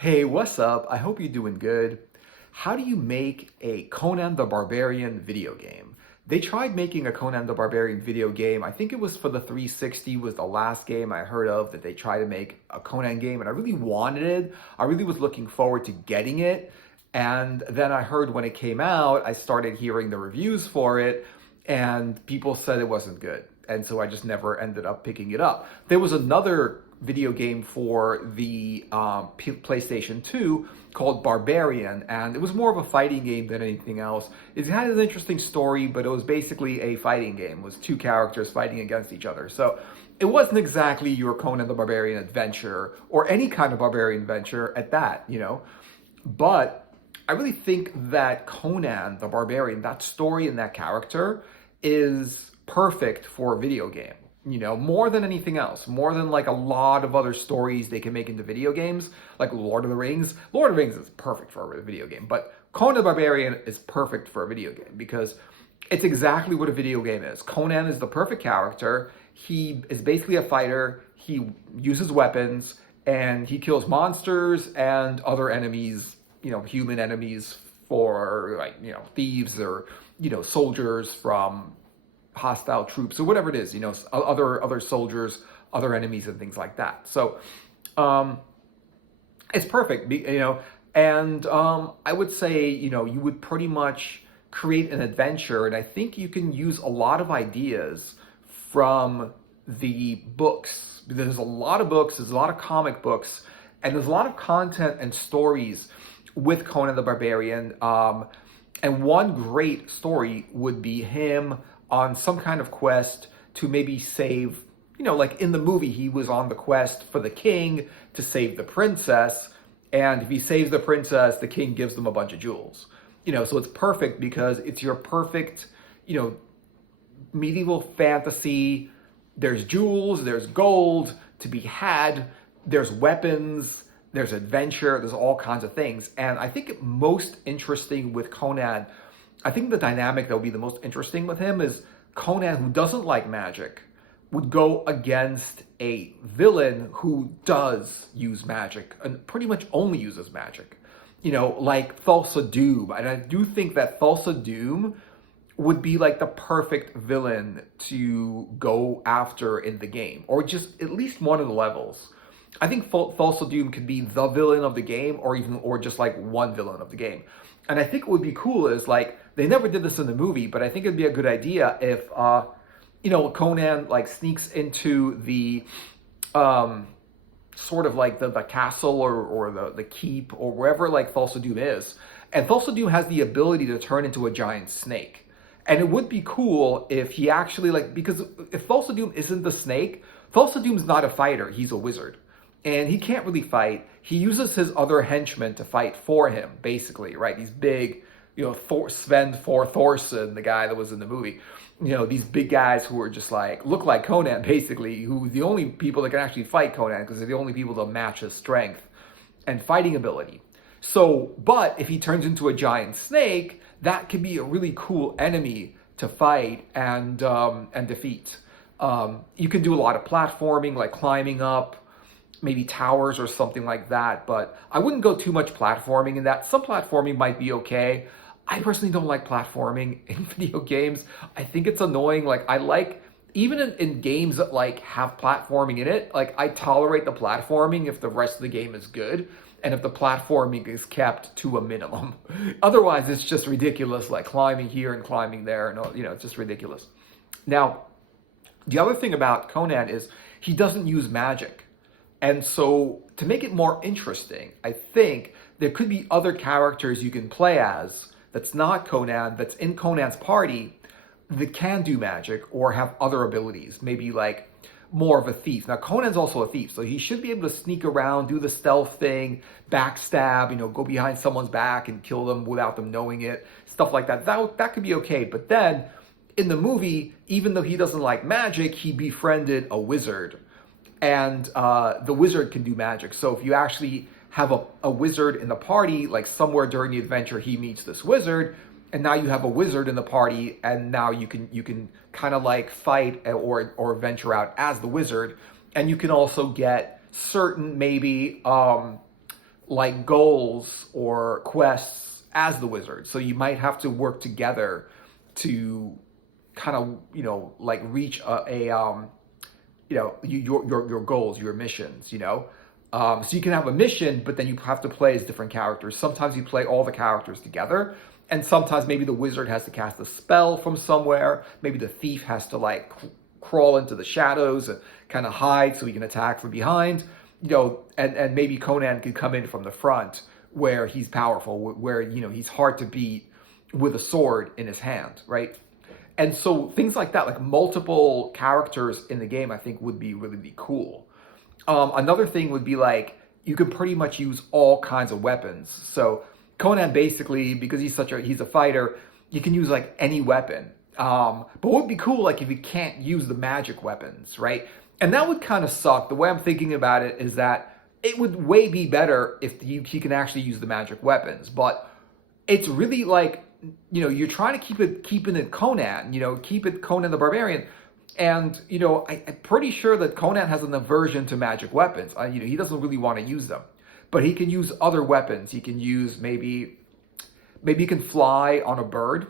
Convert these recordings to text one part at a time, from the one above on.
Hey, what's up? I hope you're doing good. How do you make a Conan the Barbarian video game? They tried making a Conan the Barbarian video game. I think it was for the 360 was the last game I heard of that they tried to make a Conan game, and I really wanted it. I really was looking forward to getting it. And then I heard when it came out, I started hearing the reviews for it, and people said it wasn't good. And so I just never ended up picking it up. There was another video game for the PlayStation 2 called Barbarian, and it was more of a fighting game than anything else. It had an interesting story, but it was basically a fighting game. It was two characters fighting against each other. So it wasn't exactly your Conan the Barbarian adventure or any kind of barbarian adventure at that. But I really think that Conan the Barbarian, that story and that character is perfect for a video game. More than anything else, more than like a lot of other stories they can make into video games, like Lord of the Rings. Lord of the Rings is perfect for a video game, but Conan the Barbarian is perfect for a video game because it's exactly what a video game is. Conan is the perfect character. He is basically a fighter. He uses weapons and he kills monsters and other enemies, human enemies for thieves or, soldiers from hostile troops or whatever it is, other soldiers, other enemies and things like that. So it's perfect, and I would say, you would pretty much create an adventure, and I think you can use a lot of ideas from the books. There's a lot of books, there's a lot of comic books, and there's a lot of content and stories with Conan the Barbarian. And one great story would be him on some kind of quest to maybe save, like in the movie, he was on the quest for the king to save the princess. And if he saves the princess, the king gives them a bunch of jewels. So it's perfect because it's your perfect, medieval fantasy. There's jewels, there's gold to be had, there's weapons, there's adventure, there's all kinds of things. And I think most interesting with Conan, I think the dynamic that would be the most interesting with him is Conan, who doesn't like magic, would go against a villain who does use magic and pretty much only uses magic, like Thulsa Doom. And I do think that Thulsa Doom would be like the perfect villain to go after in the game, or just at least one of the levels. I think Thulsa Doom could be the villain of the game, or just like one villain of the game. And I think what would be cool is like they never did this in the movie, but I think it'd be a good idea if Conan like sneaks into the sort of like the castle or the keep or wherever like Thulsa Doom is, and Thulsa Doom has the ability to turn into a giant snake. And it would be cool if he actually because if Thulsa Doom isn't the snake, Thulsa Doom's not a fighter, he's a wizard. And he can't really fight. He uses his other henchmen to fight for him, basically, right? These big, Sven Thorson, the guy that was in the movie, these big guys who are just look like Conan, basically, who the only people that can actually fight Conan because they're the only people that match his strength and fighting ability. So, but if he turns into a giant snake, that could be a really cool enemy to fight and defeat. You can do a lot of platforming, like climbing up, maybe towers or something like that, but I wouldn't go too much platforming in that. Some platforming might be okay. I personally don't like platforming in video games. I think it's annoying. Even in games that have platforming in it, I tolerate the platforming if the rest of the game is good and if the platforming is kept to a minimum. Otherwise, it's just ridiculous, like climbing here and climbing there, and it's just ridiculous. Now, the other thing about Conan is he doesn't use magic. And so to make it more interesting, I think there could be other characters you can play as that's not Conan, that's in Conan's party, that can do magic or have other abilities, maybe like more of a thief. Now, Conan's also a thief, so he should be able to sneak around, do the stealth thing, backstab, go behind someone's back and kill them without them knowing it, stuff like that. That could be okay. But then in the movie, even though he doesn't like magic, he befriended a wizard. And the wizard can do magic. So if you actually have a wizard in the party, like somewhere during the adventure, he meets this wizard, and now you have a wizard in the party, and now you can kind of fight or venture out as the wizard, and you can also get certain maybe like goals or quests as the wizard. So you might have to work together to kind of, like reach your goals, your missions, so you can have a mission, but then you have to play as different characters. Sometimes you play all the characters together, and sometimes maybe the wizard has to cast a spell from somewhere. Maybe the thief has to like crawl into the shadows and kind of hide so he can attack from behind, and maybe Conan could come in from the front where he's powerful, where, he's hard to beat with a sword in his hand, right? And so things like that, like multiple characters in the game, I think would be really cool. Another thing would be like, you can pretty much use all kinds of weapons. So Conan basically, because he's a fighter, you can use like any weapon. But what would be cool, like if you can't use the magic weapons, right? And that would kind of suck. The way I'm thinking about it is that it would way be better if he can actually use the magic weapons. But it's really like, you're trying to keeping it Conan, keep it Conan the Barbarian. And, I'm pretty sure that Conan has an aversion to magic weapons. He doesn't really want to use them. But he can use other weapons. He can use maybe he can fly on a bird,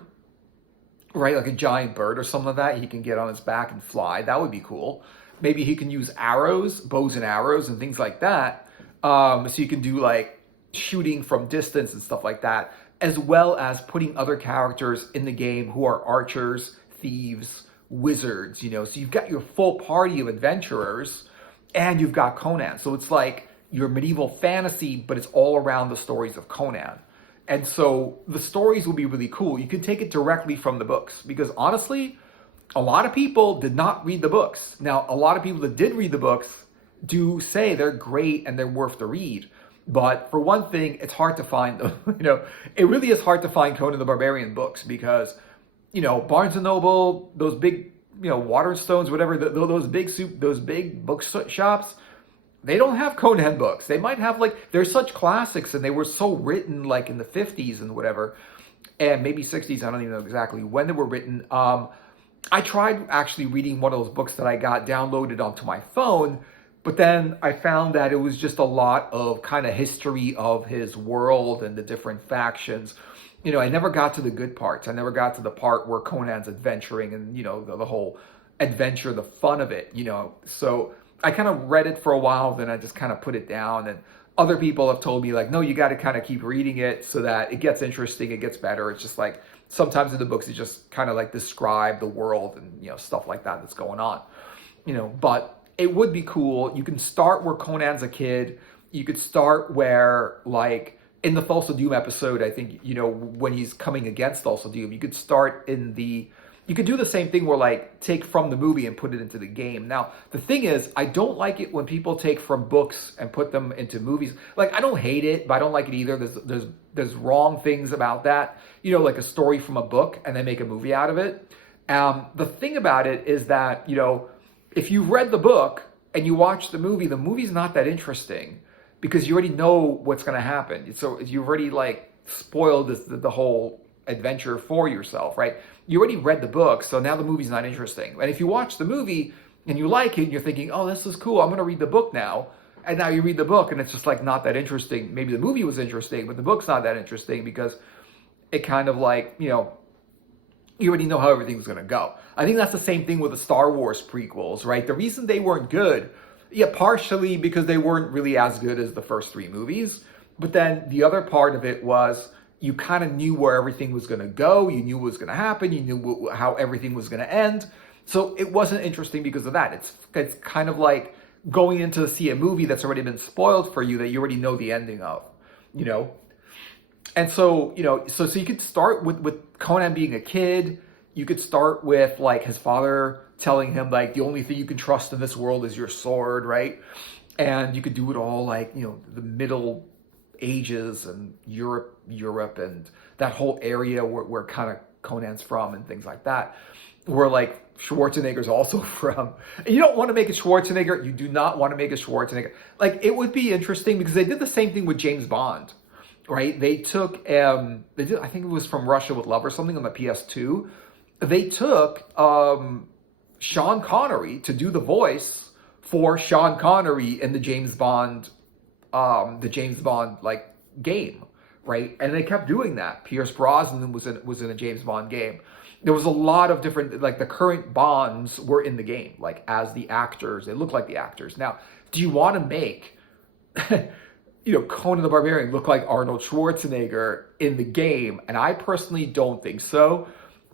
right? Like a giant bird or something like that. He can get on his back and fly. That would be cool. Maybe he can use arrows, bows and arrows and things like that. So you can do like shooting from distance and stuff like that, as well as putting other characters in the game who are archers, thieves, wizards, so you've got your full party of adventurers and you've got Conan. So it's like your medieval fantasy, but it's all around the stories of Conan. And so the stories will be really cool. You can take it directly from the books because honestly, a lot of people did not read the books. Now, a lot of people that did read the books do say they're great and they're worth the read. But for one thing, it's hard to find them. It really is hard to find Conan the Barbarian books because, Barnes and Noble, those big, Waterstones, whatever, those big bookshops, they don't have Conan books. They might have they're such classics and they were so written like in the 50s and whatever, and maybe 60s. I don't even know exactly when they were written. I tried actually reading one of those books that I got downloaded onto my phone, but then I found that it was just a lot of kind of history of his world and the different factions. I never got to the good parts. I never got to the part where Conan's adventuring and, the whole adventure, the fun of it, So I kind of read it for a while, then I just kind of put it down. And other people have told me like, no, you got to kind of keep reading it so that it gets interesting, it gets better. It's just like sometimes in the books, it just kind of like describe the world and, stuff like that that's going on, but it would be cool. You can start where Conan's a kid. You could start where, like, in the Thulsa Doom episode, I think, when he's coming against Thulsa Doom, you could start you could do the same thing where, like, take from the movie and put it into the game. Now, the thing is, I don't like it when people take from books and put them into movies. Like, I don't hate it, but I don't like it either. There's wrong things about that. Like a story from a book and they make a movie out of it. The thing about it is that, if you've read the book and you watch the movie's not that interesting because you already know what's going to happen. So you've already like spoiled the whole adventure for yourself, right? You already read the book, so now the movie's not interesting. And if you watch the movie and you like it and you're thinking, oh, this is cool, I'm going to read the book now. And now you read the book and it's just like not that interesting. Maybe the movie was interesting, but the book's not that interesting because it kind of like, you already know how everything's going to go. I think that's the same thing with the Star Wars prequels, right? The reason they weren't good, partially because they weren't really as good as the first three movies. But then the other part of it was you kind of knew where everything was going to go. You knew what was going to happen. You knew how everything was going to end. So it wasn't interesting because of that. It's kind of like going in to see a movie that's already been spoiled for you that you already know the ending of, And so, so you could start with Conan being a kid. You could start with like his father telling him like the only thing you can trust in this world is your sword, right? And you could do it all like, the Middle Ages and Europe and that whole area where kind of Conan's from and things like that, where like Schwarzenegger's also from. And you don't want to make it Schwarzenegger. You do not want to make it Schwarzenegger. Like it would be interesting because they did the same thing with James Bond. Right, they took, I think it was From Russia with Love or something on the PS2. They took Sean Connery to do the voice for Sean Connery in the James Bond the James Bond like game, right? And they kept doing that. Pierce Brosnan was in a James Bond game. There was a lot of different, like the current Bonds were in the game, like as the actors. They look like the actors. Now, do you want to make Conan the Barbarian look like Arnold Schwarzenegger in the game? And I personally don't think so.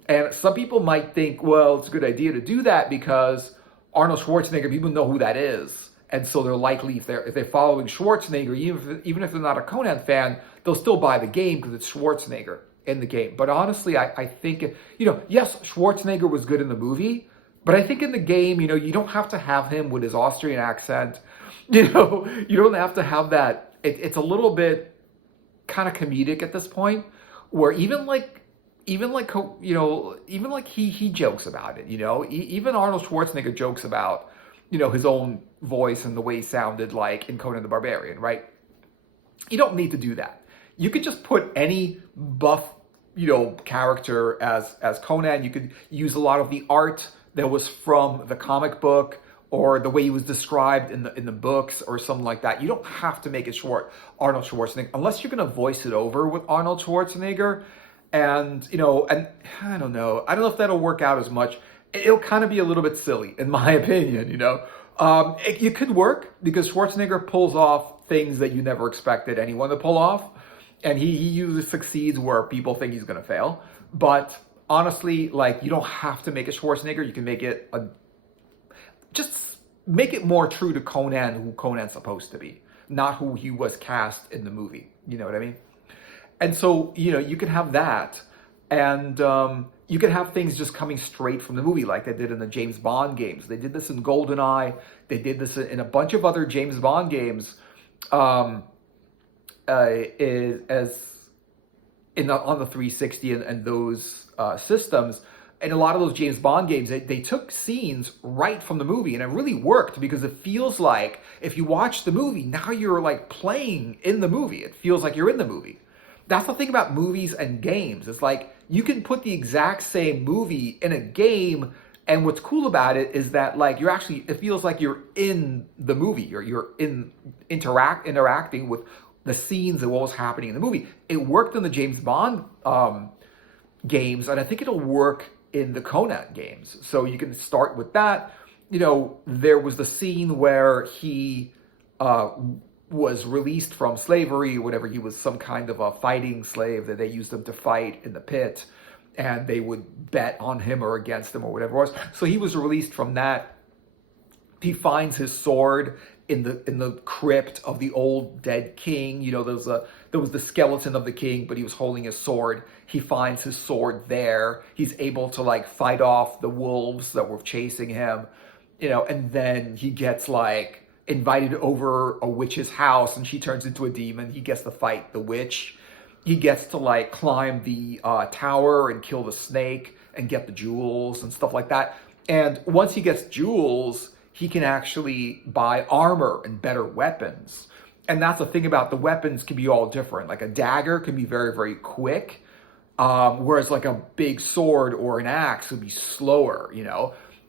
And some people might think, well, it's a good idea to do that because Arnold Schwarzenegger, people know who that is. And so they're likely, if they're following Schwarzenegger, even if they're not a Conan fan, they'll still buy the game because it's Schwarzenegger in the game. But honestly, I think, yes, Schwarzenegger was good in the movie, but I think in the game, you don't have to have him with his Austrian accent. You don't have to have that. It's a little bit kind of comedic at this point, where even like he jokes about it. Even Arnold Schwarzenegger jokes about his own voice and the way he sounded like in Conan the Barbarian, right? You don't need to do that. You could just put any buff, character as Conan. You could use a lot of the art that was from the comic book or the way he was described in the books or something like that. You don't have to make it Arnold Schwarzenegger unless you're going to voice it over with Arnold Schwarzenegger. And and I don't know if that'll work out as much. It'll kind of be a little bit silly, in my opinion. It could work because Schwarzenegger pulls off things that you never expected anyone to pull off, and he usually succeeds where people think he's going to fail. But honestly, like, you don't have to make it Schwarzenegger. You can make it just make it more true to Conan, who Conan's supposed to be, not who he was cast in the movie. You know what I mean? And so, you can have that, and you can have things just coming straight from the movie, like they did in the James Bond games. They did this in GoldenEye. They did this in a bunch of other James Bond games, on the 360 and those systems. And a lot of those James Bond games, they took scenes right from the movie, and it really worked because it feels like if you watch the movie, now you're like playing in the movie. It feels like you're in the movie. That's the thing about movies and games. It's like you can put the exact same movie in a game, and what's cool about it is that like it feels like you're in the movie. You're interacting with the scenes and what was happening in the movie. It worked in the James Bond games, and I think it'll work in the Conan games. So you can start with that. There was the scene where he was released from slavery or whatever. He was some kind of a fighting slave that they used him to fight in the pit, and they would bet on him or against him or whatever it was. So he was released from that. He finds his sword in the crypt of the old dead king. There was the skeleton of the king, but he was holding his sword. He finds his sword there. He's able to like fight off the wolves that were chasing him, and then he gets like invited over a witch's house, and she turns into a demon. He gets to fight the witch. He gets to like climb the tower and kill the snake and get the jewels and stuff like that. And once he gets jewels, he can actually buy armor and better weapons. And that's the thing about the weapons can be all different. Like a dagger can be very, very quick, whereas like a big sword or an axe would be slower,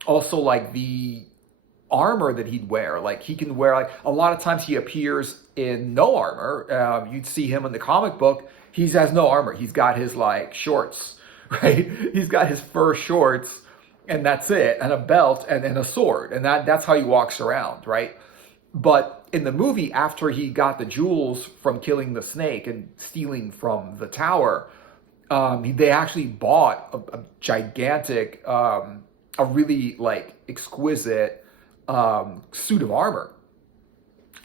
Also, like the armor that he'd wear, like he can wear, like a lot of times he appears in no armor. You'd see him in the comic book. He has no armor. He's got his like shorts, right? He's got his fur shorts, and that's it, and a belt and a sword, and that's how he walks around, right? But in the movie, after he got the jewels from killing the snake and stealing from the tower, they actually bought a gigantic, a really like exquisite suit of armor.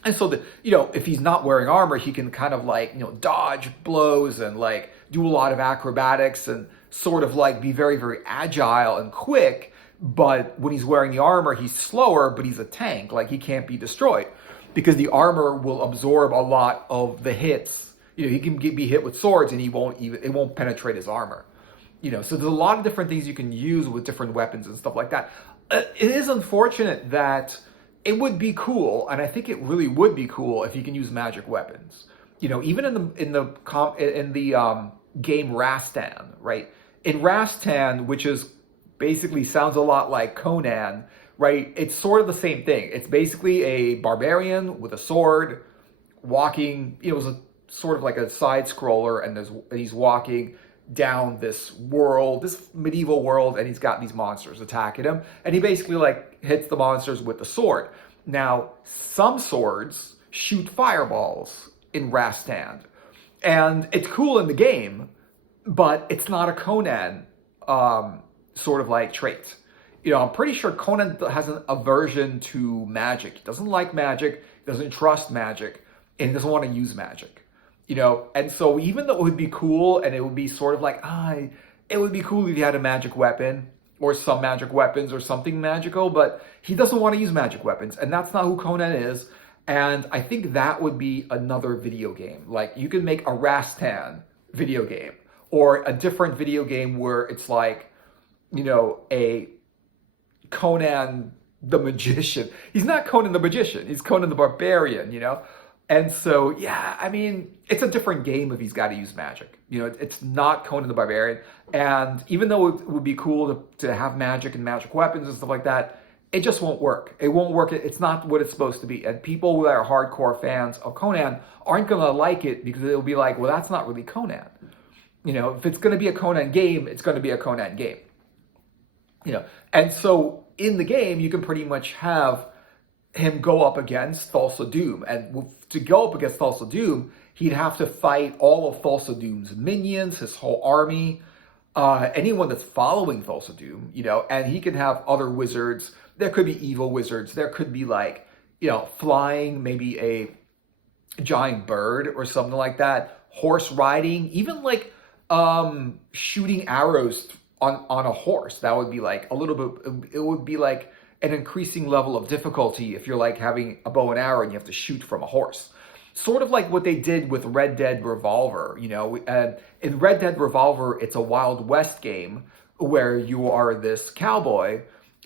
And so if he's not wearing armor, he can kind of like, dodge blows and like do a lot of acrobatics and sort of like be very, very agile and quick. But when he's wearing the armor, he's slower, but he's a tank. Like he can't be destroyed because the armor will absorb a lot of the hits. He can be hit with swords and it won't penetrate his armor. So there's a lot of different things you can use with different weapons and stuff like that. It is unfortunate that it would be cool, and I think it really would be cool if you can use magic weapons. Even in the game Rastan, right? In Rastan, which is basically sounds a lot like Conan, right? It's sort of the same thing. It's basically a barbarian with a sword, walking. It was a sort of like a side scroller, and he's walking down this world, this medieval world, and he's got these monsters attacking him, and he basically like hits the monsters with the sword. Now, some swords shoot fireballs in Rastan, and it's cool in the game, but it's not a Conan sort of like trait. I'm pretty sure Conan has an aversion to magic. He doesn't like magic, he doesn't trust magic, and he doesn't want to use magic. And so even though it would be cool and it would be sort of like, it would be cool if you had a magic weapon or some magic weapons or something magical, but he doesn't want to use magic weapons, and that's not who Conan is. And I think that would be another video game. Like, you could make a Rastan video game or a different video game where it's like, a Conan the Magician. He's not Conan the Magician, he's Conan the Barbarian, And so, yeah, I mean, it's a different game if he's got to use magic. It's not Conan the Barbarian. And even though it would be cool to have magic and magic weapons and stuff like that, it just won't work. It won't work. It's not what it's supposed to be. And people that are hardcore fans of Conan aren't going to like it because it'll be like, well, that's not really Conan. If it's going to be a Conan game, it's going to be a Conan game. And so in the game, you can pretty much have him go up against Thulsa Doom. And to go up against Thulsa Doom, he'd have to fight all of Thulsa Doom's minions, his whole army, anyone that's following Thulsa Doom, and he can have other wizards. There could be evil wizards. There could be like, flying, maybe a giant bird or something like that, horse riding, even like shooting arrows on a horse. That would be like a little bit, it would be like an increasing level of difficulty if you're like having a bow and arrow and you have to shoot from a horse. Sort of like what they did with Red Dead Revolver, in Red Dead Revolver, it's a Wild West game where you are this cowboy,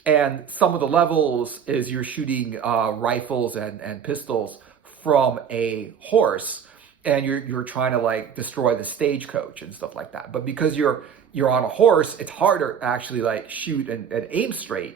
and some of the levels is you're shooting rifles and pistols from a horse, and you're trying to like destroy the stagecoach and stuff like that. But because you're on a horse, it's harder to actually like shoot and aim straight,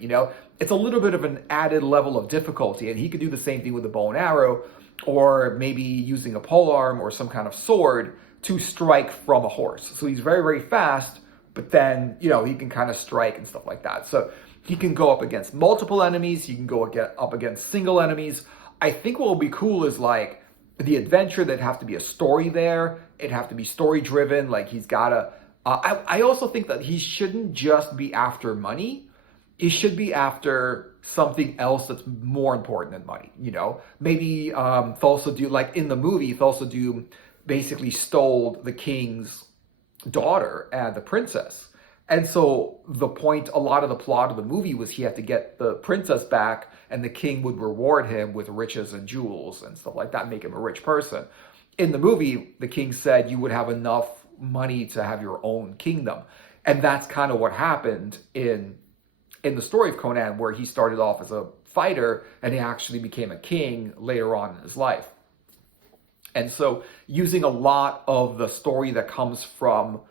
It's a little bit of an added level of difficulty, and he could do the same thing with a bow and arrow, or maybe using a polearm or some kind of sword to strike from a horse. So he's very, very fast, but then, he can kind of strike and stuff like that. So he can go up against multiple enemies, he can go up against single enemies. I think what will be cool is like the adventure, there'd have to be a story there, it'd have to be story driven, like he's gotta, I also think that he shouldn't just be after money. He should be after something else that's more important than money, Maybe Thulsa Doom, like in the movie, Thulsa Doom basically stole the king's daughter and the princess. And so a lot of the plot of the movie was he had to get the princess back, and the king would reward him with riches and jewels and stuff like that, make him a rich person. In the movie, the king said you would have enough money to have your own kingdom. And that's kind of what happened in the story of Conan, where he started off as a fighter and he actually became a king later on in his life. And so using a lot of the story that comes from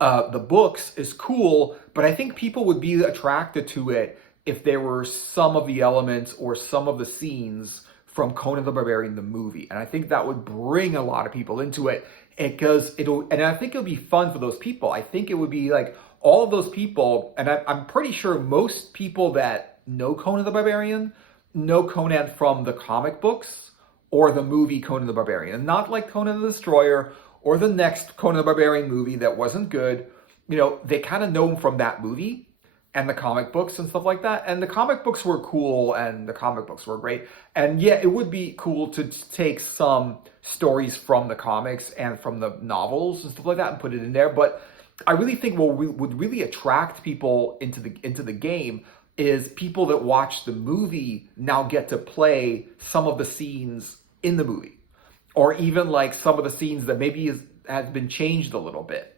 the books is cool, but I think people would be attracted to it if there were some of the elements or some of the scenes from Conan the Barbarian, the movie. And I think that would bring a lot of people into it, because and I think it'll be fun for those people. I think it would be like all of those people, and I'm pretty sure most people that know Conan the Barbarian know Conan from the comic books or the movie Conan the Barbarian, and not like Conan the Destroyer or the next Conan the Barbarian movie that wasn't good. They kind of know him from that movie and the comic books and stuff like that. And the comic books were cool and the comic books were great. And yeah, it would be cool to take some stories from the comics and from the novels and stuff like that and put it in there. But I really think what would really attract people into the game is people that watch the movie now get to play some of the scenes in the movie, or even like some of the scenes that maybe has been changed a little bit.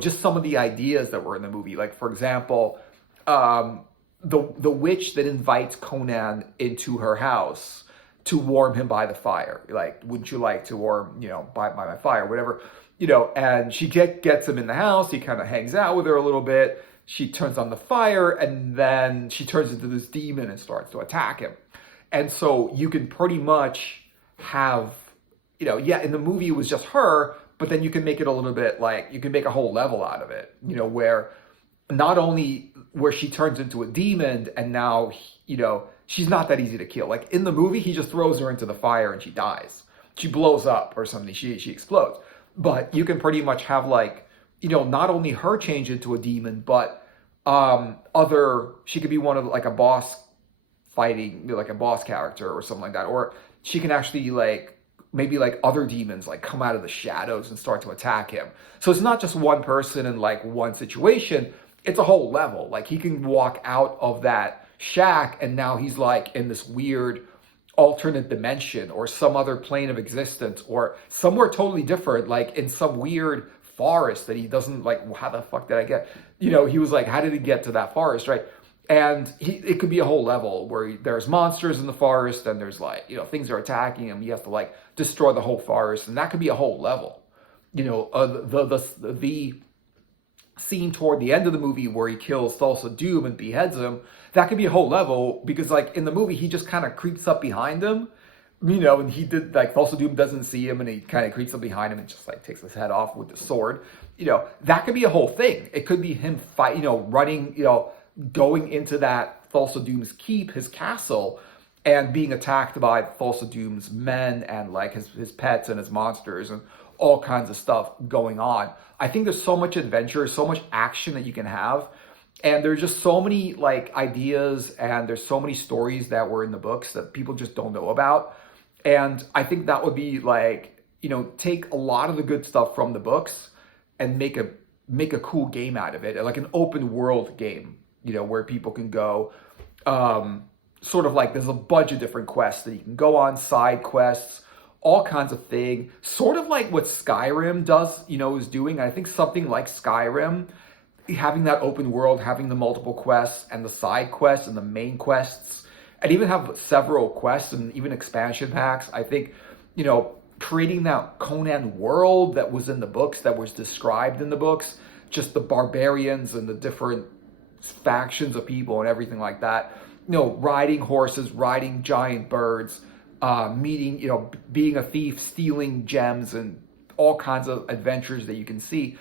Just some of the ideas that were in the movie. Like, for example, the witch that invites Conan into her house to warm him by the fire. Like, wouldn't you like to warm, by my fire, whatever. And she gets him in the house. He kind of hangs out with her a little bit. She turns on the fire, and then she turns into this demon and starts to attack him. And so you can pretty much have yeah, in the movie it was just her, but then you can make it a little bit like, you can make a whole level out of it, where not only where she turns into a demon and now, she's not that easy to kill. Like in the movie, he just throws her into the fire and she dies. She blows up or something. She explodes. But you can pretty much have like, not only her change into a demon, but she could be one of like a boss fighting, like a boss character or something like that. Or she can actually like, maybe like other demons like come out of the shadows and start to attack him. So it's not just one person in like one situation, it's a whole level. Like he can walk out of that shack and now he's like in this weird alternate dimension or some other plane of existence or somewhere totally different, like in some weird forest that he doesn't like, how the fuck did I get? He was like, how did he get to that forest, right? And it could be a whole level where there's monsters in the forest and there's like, things are attacking him. You have to like destroy the whole forest, and that could be a whole level. The scene toward the end of the movie where he kills Thulsa Doom and beheads him, that could be a whole level because like in the movie he just kind of creeps up behind him, and he did like Thulsa Doom doesn't see him and he kind of creeps up behind him and just like takes his head off with the sword. That could be a whole thing. It could be him fight, running, going into that Thulsa Doom's keep, his castle, and being attacked by Thulsa Doom's men and like his pets and his monsters and all kinds of stuff going on. I think there's so much adventure, so much action that you can have. And there's just so many like ideas and there's so many stories that were in the books that people just don't know about. And I think that would be like, take a lot of the good stuff from the books and make a cool game out of it, like an open world game, where people can go, sort of like there's a bunch of different quests that you can go on, side quests, all kinds of thing, sort of like what Skyrim does, is doing. I think something like Skyrim, having that open world, having the multiple quests and the side quests and the main quests, and even have several quests and even expansion packs. I think, creating that Conan world that was in the books, that was described in the books, just the barbarians and the different factions of people and everything like that, riding horses, riding giant birds, meeting, being a thief, stealing gems and all kinds of adventures that you can see.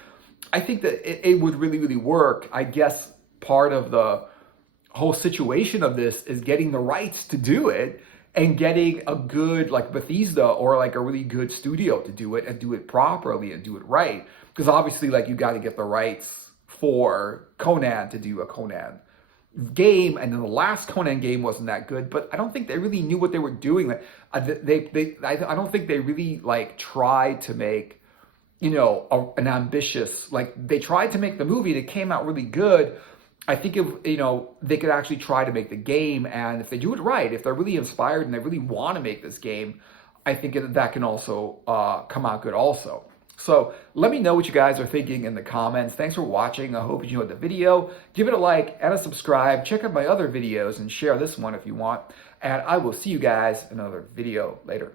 I think that it would really, really work. I guess part of the whole situation of this is getting the rights to do it and getting a good like Bethesda or like a really good studio to do it and do it properly and do it right. Because obviously like you got to get the rights for Conan to do a Conan game, and then the last Conan game wasn't that good, but I don't think they really knew what they were doing. I don't think they really like tried to make, an ambitious, like they tried to make the movie and it came out really good. I think if, they could actually try to make the game, and if they do it right, if they're really inspired and they really want to make this game, I think that can also come out good also. So let me know what you guys are thinking in the comments. Thanks for watching. I hope you enjoyed the video. Give it a like and a subscribe. Check out my other videos and share this one if you want. And I will see you guys in another video later.